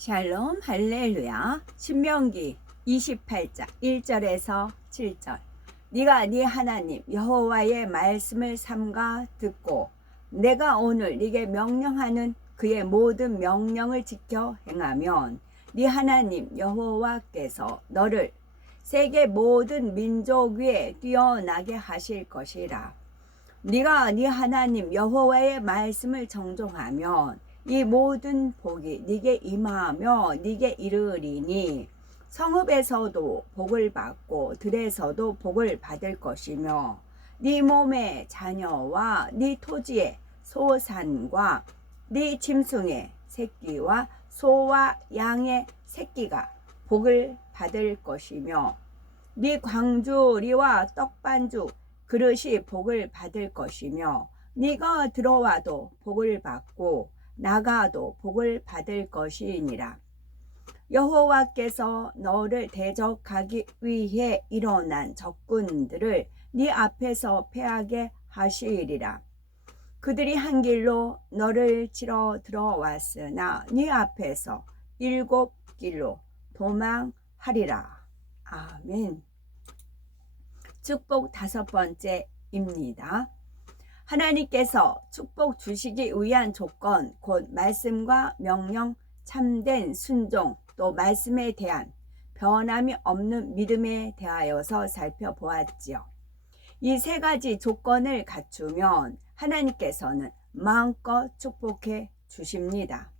샬롬 할렐루야. 신명기 28장 1절에서 7절. 네가 네 하나님 여호와의 말씀을 삼가 듣고 내가 오늘 네게 명령하는 그의 모든 명령을 지켜 행하면 네 하나님 여호와께서 너를 세계 모든 민족 위에 뛰어나게 하실 것이라. 네가 네 하나님 여호와의 말씀을 정종하면 이 모든 복이 네게 임하며 네게 이르리니 성읍에서도 복을 받고 들에서도 복을 받을 것이며 네 몸의 자녀와 네 토지의 소산과 네 짐승의 새끼와 소와 양의 새끼가 복을 받을 것이며 네 광주리와 떡반주 그릇이 복을 받을 것이며 네가 들어와도 복을 받고 나가도 복을 받을 것이니라. 여호와께서 너를 대적하기 위해 일어난 적군들을 네 앞에서 패하게 하시리라. 그들이 한 길로 너를 치러 들어왔으나 네 앞에서 7길로 도망하리라. 아멘. 축복 5번째입니다. 하나님께서 축복 주시기 위한 조건, 곧 말씀과 명령, 참된 순종, 또 말씀에 대한 변함이 없는 믿음에 대하여서 살펴보았지요. 이 세 가지 조건을 갖추면 하나님께서는 마음껏 축복해 주십니다.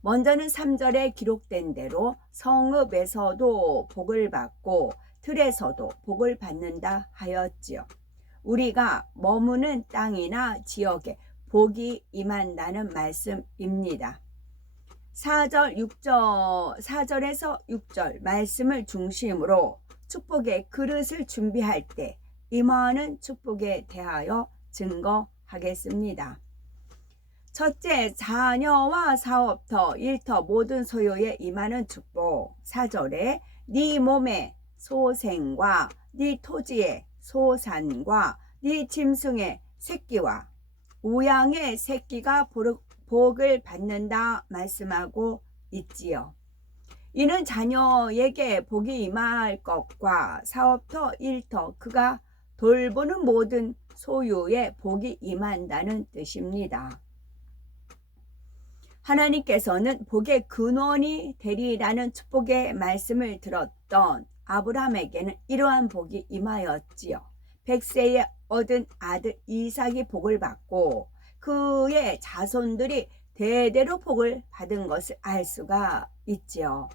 먼저는 3절에 기록된 대로 성읍에서도 복을 받고 들에서도 복을 받는다 하였지요. 우리가 머무는 땅이나 지역에 복이 임한다는 말씀입니다. 4절에서 6절 말씀을 중심으로 축복의 그릇을 준비할 때 임하는 축복에 대하여 증거하겠습니다. 첫째, 자녀와 사업터, 일터, 모든 소유에 임하는 축복. 4절에 네 몸의 소생과 네 토지의 소산과 네 짐승의 새끼와 우양의 새끼가 복을 받는다 말씀하고 있지요. 이는 자녀에게 복이 임할 것과 사업터, 일터, 그가 돌보는 모든 소유에 복이 임한다는 뜻입니다. 하나님께서는 복의 근원이 되리라는 축복의 말씀을 들었던 아브라함에게는 이러한 복이 임하였지요. 100세에 얻은 아들 이삭이 복을 받고 그의 자손들이 대대로 복을 받은 것을 알 수가 있지요.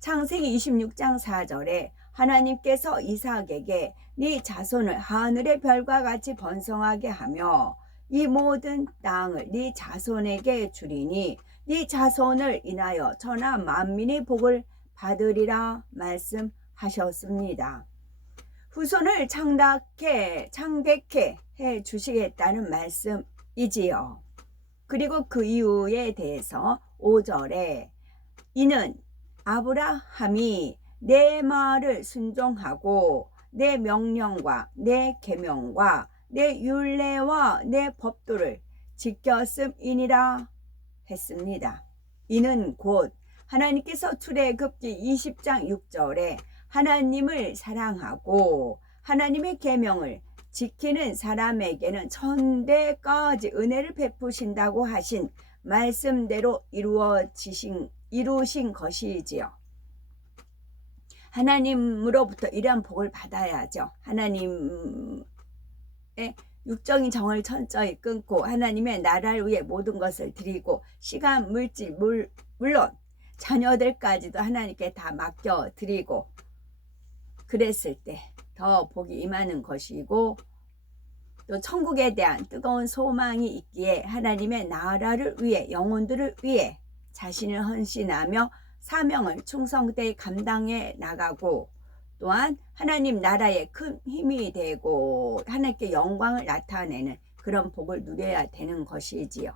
창세기 26장 4절에 하나님께서 이삭에게 네 자손을 하늘의 별과 같이 번성하게 하며 이 모든 땅을 네 자손에게 주리니 네 자손을 인하여 천하 만민이 복을 받으리라 말씀하셨습니다. 후손을 창대케 해 주시겠다는 말씀이지요. 그리고 그 이유에 대해서 5절에 이는 아브라함이 내 말을 순종하고 내 명령과 내 계명과 내 율례와 내 법도를 지켰음이니라 했습니다. 이는 곧 하나님께서 출애굽기 20장 6절에 하나님을 사랑하고 하나님의 계명을 지키는 사람에게는 천대까지 은혜를 베푸신다고 하신 말씀대로 이루신 것이지요. 하나님으로부터 이러한 복을 받아야죠. 하나님의 육적인 정을 철저히 끊고 하나님의 나라를 위해 모든 것을 드리고 시간, 물질, 물론 자녀들까지도 하나님께 다 맡겨드리고 그랬을 때 더 복이 임하는 것이고 또 천국에 대한 뜨거운 소망이 있기에 하나님의 나라를 위해 영혼들을 위해 자신을 헌신하며 사명을 충성되이 감당해 나가고 또한 하나님 나라의 큰 힘이 되고 하나님께 영광을 나타내는 그런 복을 누려야 되는 것이지요.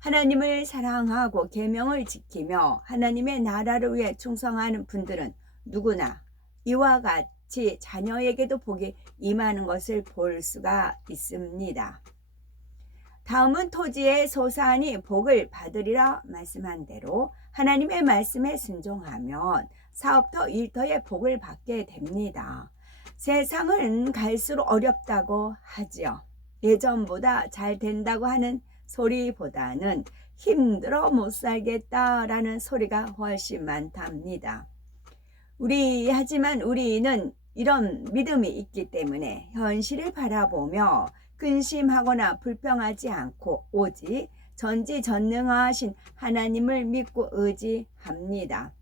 하나님을 사랑하고 계명을 지키며 하나님의 나라를 위해 충성하는 분들은 누구나 이와 같이 자녀에게도 복이 임하는 것을 볼 수가 있습니다. 다음은 토지의 소산이 복을 받으리라 말씀한 대로 하나님의 말씀에 순종하면 사업터, 일터의 복을 받게 됩니다. 세상은 갈수록 어렵다고 하지요. 예전보다 잘 된다고 하는 소리보다는 힘들어 못 살겠다라는 소리가 훨씬 많답니다. 하지만 우리는 이런 믿음이 있기 때문에 현실을 바라보며 근심하거나 불평하지 않고 오직 전지전능하신 하나님을 믿고 의지합니다.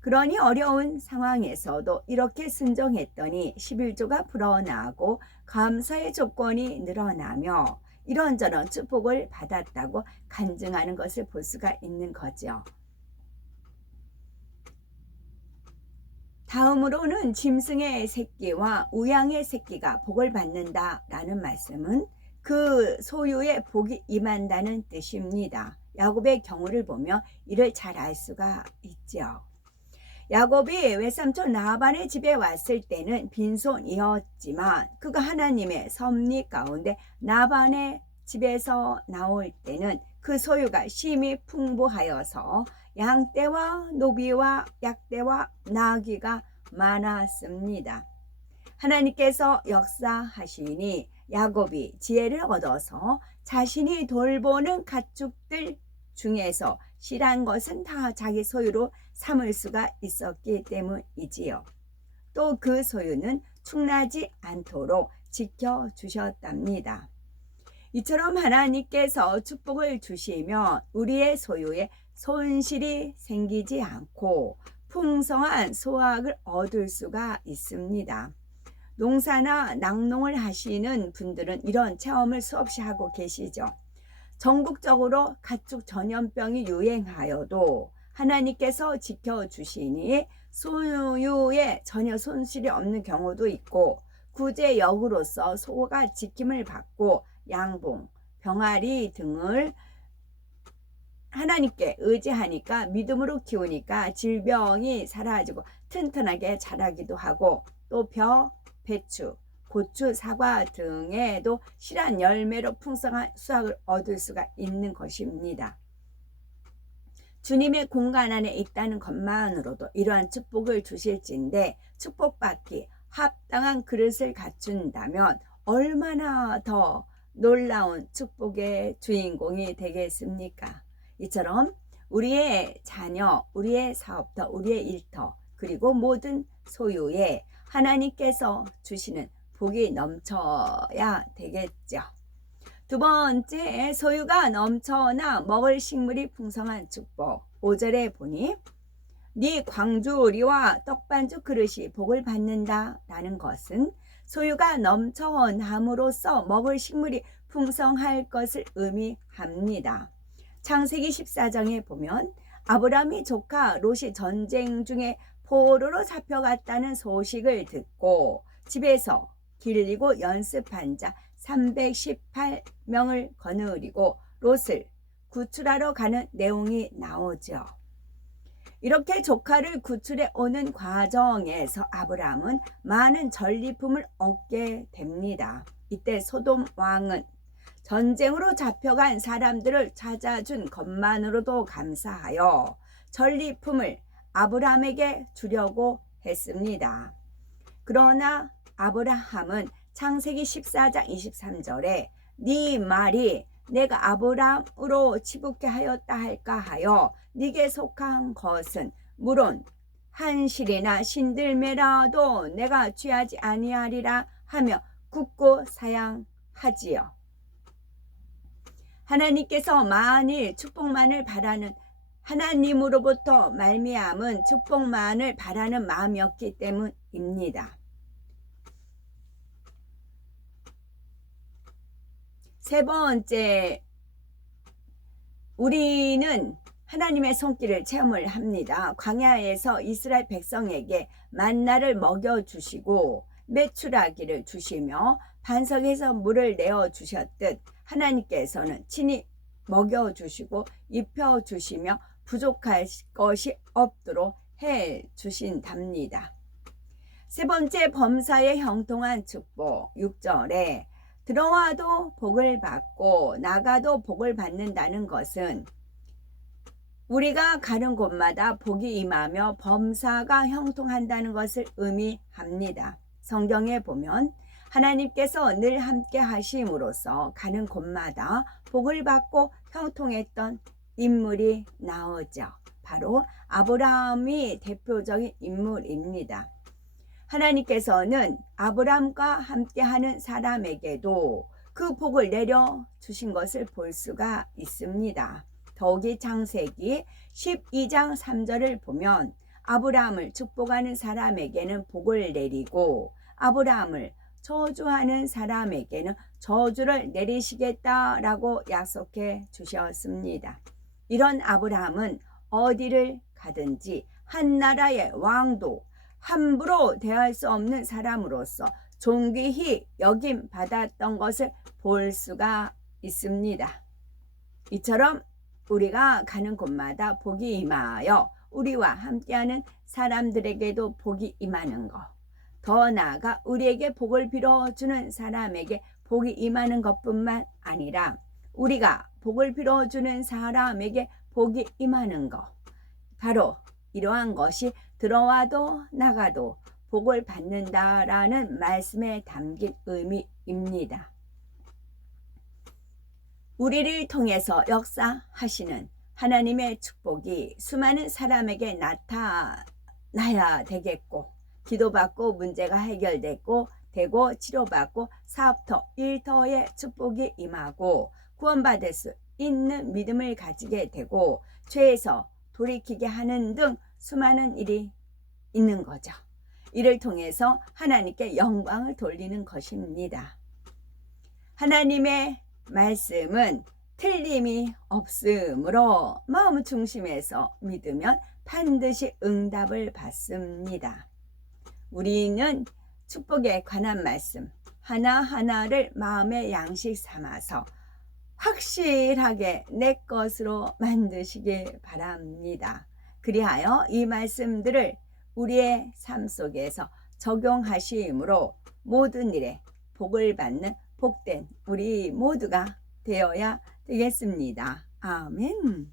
그러니 어려운 상황에서도 이렇게 순종했더니 11조가 불어나고 감사의 조건이 늘어나며 이런저런 축복을 받았다고 간증하는 것을 볼 수가 있는 거죠. 다음으로는 짐승의 새끼와 우양의 새끼가 복을 받는다라는 말씀은 그 소유의 복이 임한다는 뜻입니다. 야곱의 경우를 보면 이를 잘 알 수가 있죠. 야곱이 외삼촌 라반의 집에 왔을 때는 빈손이었지만 그가 하나님의 섭리 가운데 라반의 집에서 나올 때는 그 소유가 심히 풍부하여서 양떼와 노비와 약떼와 나귀가 많았습니다. 하나님께서 역사하시니 야곱이 지혜를 얻어서 자신이 돌보는 가축들 중에서 실한 것은 다 자기 소유로 삼을 수가 있었기 때문이지요. 또 그 소유는 축나지 않도록 지켜주셨답니다. 이처럼 하나님께서 축복을 주시면 우리의 소유에 손실이 생기지 않고 풍성한 소확을 얻을 수가 있습니다. 농사나 낙농을 하시는 분들은 이런 체험을 수없이 하고 계시죠. 전국적으로 가축 전염병이 유행하여도 하나님께서 지켜주시니 소유에 전혀 손실이 없는 경우도 있고 구제역으로서 소가 지킴을 받고 양봉, 병아리 등을 하나님께 의지하니까 믿음으로 키우니까 질병이 사라지고 튼튼하게 자라기도 하고 또 벼, 배추, 고추, 사과 등에도 실한 열매로 풍성한 수확을 얻을 수가 있는 것입니다. 주님의 공간 안에 있다는 것만으로도 이러한 축복을 주실진데 축복받기 합당한 그릇을 갖춘다면 얼마나 더 놀라운 축복의 주인공이 되겠습니까? 이처럼 우리의 자녀, 우리의 사업터, 우리의 일터, 그리고 모든 소유에 하나님께서 주시는 복이 넘쳐야 되겠죠. 두 번째, 소유가 넘쳐나 먹을 식물이 풍성한 축복. 5절에 보니 네 광주리와 떡반죽 그릇이 복을 받는다라는 것은 소유가 넘쳐남으로써 먹을 식물이 풍성할 것을 의미합니다. 창세기 14장에 보면 아브라함이 조카 롯이 전쟁 중에 포로로 잡혀갔다는 소식을 듣고 집에서 길리고 연습한 자 318명을 거느리고 롯을 구출하러 가는 내용이 나오죠. 이렇게 조카를 구출해 오는 과정에서 아브라함은 많은 전리품을 얻게 됩니다. 이때 소돔 왕은 전쟁으로 잡혀간 사람들을 찾아준 것만으로도 감사하여 전리품을 아브라함에게 주려고 했습니다. 그러나 아브라함은 창세기 14장 23절에 네 말이 내가 아브라함으로 치부케 하였다 할까 하여 네게 속한 것은 물론 한 실이나 신들매라도 내가 취하지 아니하리라 하며 굳고 사양하지요. 하나님께서 만일 축복만을 바라는 하나님으로부터 말미암은 축복만을 바라는 마음이었기 때문입니다. 세 번째, 우리는 하나님의 손길을 체험을 합니다. 광야에서 이스라엘 백성에게 만나를 먹여주시고 메추라기를 주시며 반석에서 물을 내어주셨듯 하나님께서는 친히 먹여주시고 입혀주시며 부족할 것이 없도록 해주신답니다. 세 번째, 범사에 형통한 축복. 6절에 들어와도 복을 받고 나가도 복을 받는다는 것은 우리가 가는 곳마다 복이 임하며 범사가 형통한다는 것을 의미합니다. 성경에 보면 하나님께서 늘 함께 하심으로써 가는 곳마다 복을 받고 형통했던 인물이 나오죠. 바로 아브라함이 대표적인 인물입니다. 하나님께서는 아브라함과 함께하는 사람에게도 그 복을 내려주신 것을 볼 수가 있습니다. 더욱이 창세기 12장 3절을 보면 아브라함을 축복하는 사람에게는 복을 내리고 아브라함을 저주하는 사람에게는 저주를 내리시겠다라고 약속해 주셨습니다. 이런 아브라함은 어디를 가든지 한 나라의 왕도 함부로 대할 수 없는 사람으로서 존귀히 여김 받았던 것을 볼 수가 있습니다. 이처럼 우리가 가는 곳마다 복이 임하여 우리와 함께하는 사람들에게도 복이 임하는 것, 더 나아가 우리에게 복을 빌어주는 사람에게 복이 임하는 것뿐만 아니라 우리가 복을 빌어주는 사람에게 복이 임하는 것, 바로 이러한 것이 들어와도 나가도 복을 받는다라는 말씀에 담긴 의미입니다. 우리를 통해서 역사하시는 하나님의 축복이 수많은 사람에게 나타나야 되겠고, 기도받고 문제가 해결되고 되고 치료받고 사업터 일터의 축복이 임하고 구원받을 수 있는 믿음을 가지게 되고 죄에서 돌이키게 하는 등 수많은 일이 있는 거죠. 이를 통해서 하나님께 영광을 돌리는 것입니다. 하나님의 말씀은 틀림이 없으므로 마음 중심에서 믿으면 반드시 응답을 받습니다. 우리는 축복에 관한 말씀 하나하나를 마음의 양식 삼아서 확실하게 내 것으로 만드시길 바랍니다. 그리하여 이 말씀들을 우리의 삶 속에서 적용하심으로 모든 일에 복을 받는 복된 우리 모두가 되어야 되겠습니다. 아멘.